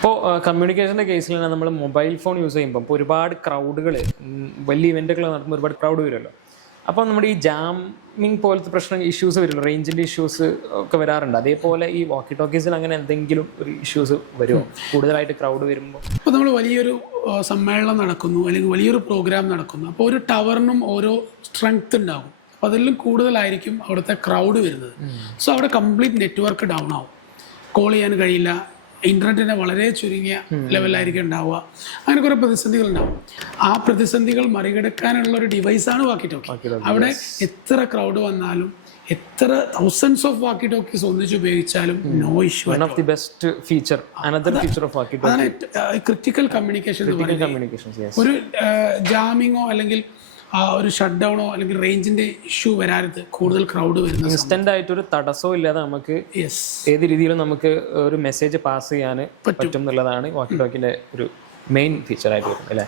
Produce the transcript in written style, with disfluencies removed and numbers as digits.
ഇപ്പോൾ കമ്മ്യൂണിക്കേഷൻ്റെ കേസിൽ തന്നെ നമ്മൾ മൊബൈൽ ഫോൺ യൂസ് ചെയ്യുമ്പോൾ ഇപ്പോൾ ഒരുപാട് ക്രൗഡുകൾ വലിയ ഇവൻറ്റുകൾ നടത്തുമ്പോൾ ഒരുപാട് ക്രൗഡ് വരുമല്ലോ. അപ്പോൾ നമ്മുടെ ഈ ജാമിങ് പോലത്തെ പ്രശ്നം ഇഷ്യൂസ് വരുമല്ലോ, റേഞ്ചിൻ്റെ ഇഷ്യൂസ് ഒക്കെ വരാറുണ്ട്. അതേപോലെ ഈ വാക്കി ടോക്കീസിൽ അങ്ങനെ എന്തെങ്കിലും ഒരു ഇഷ്യൂസ് വരുമോ കൂടുതലായിട്ട് ക്രൗഡ് വരുമ്പോൾ? ഇപ്പോൾ നമ്മൾ വലിയൊരു സമ്മേളനം നടക്കുന്നു അല്ലെങ്കിൽ വലിയൊരു പ്രോഗ്രാം നടക്കുന്നു, അപ്പോൾ ഒരു ടവറിനും ഓരോ സ്ട്രെങ്ത് ഉണ്ടാകും. അപ്പോൾ അതിലും കൂടുതലായിരിക്കും അവിടുത്തെ ക്രൗഡ് വരുന്നത്. സോ അവിടെ കംപ്ലീറ്റ് നെറ്റ്വർക്ക് ഡൗൺ ആവും, കോൾ ചെയ്യാൻ കഴിയില്ല, ഇൻ്റർനെറ്റിനെ വളരെ ചുരുങ്ങിയ ലെവലിലായിരിക്കും ഉണ്ടാവുക. അങ്ങനെ കുറേ പ്രതിസന്ധികൾ ഉണ്ടാവും. ആ പ്രതിസന്ധികൾ മറികടക്കാനുള്ള ഒരു ഡിവൈസാണ് വാക്കി ടോക്കി. അവിടെ എത്ര ക്രൗഡ് വന്നാലും എത്ര തൗസൻഡ്സ് ഓഫ് വാക്കി ടോക്കീസ് ഒന്നിച്ച് ഉപയോഗിച്ചാലും no issue. One of the best feature, another feature of walkie talkie, അതാണ് ക്രിട്ടിക്കൽ കമ്മ്യൂണിക്കേഷൻ എന്ന് പറയുന്നത്. ഒരു ജാമിങ്ങോ അല്ലെങ്കിൽ ഒരു ഷട്ട് ഡൗണോ അല്ലെങ്കിൽ റേഞ്ചിന്റെ ഇഷ്യൂ വരാറുത്, കൂടുതൽ ക്രൗഡ് വരുന്നത് ഇൻസ്റ്റന്റ് ആയിട്ട് ഒരു തടസ്സവും ഇല്ലാതെ നമുക്ക് ഏത് രീതിയിലും നമുക്ക് ഒരു മെസ്സേജ് പാസ് ചെയ്യാൻ പറ്റും എന്നുള്ളതാണ് വാക്കി ടോക്കിന്റെ ഒരു മെയിൻ ഫീച്ചർ ആയിട്ട് വരുന്നത് അല്ലേ?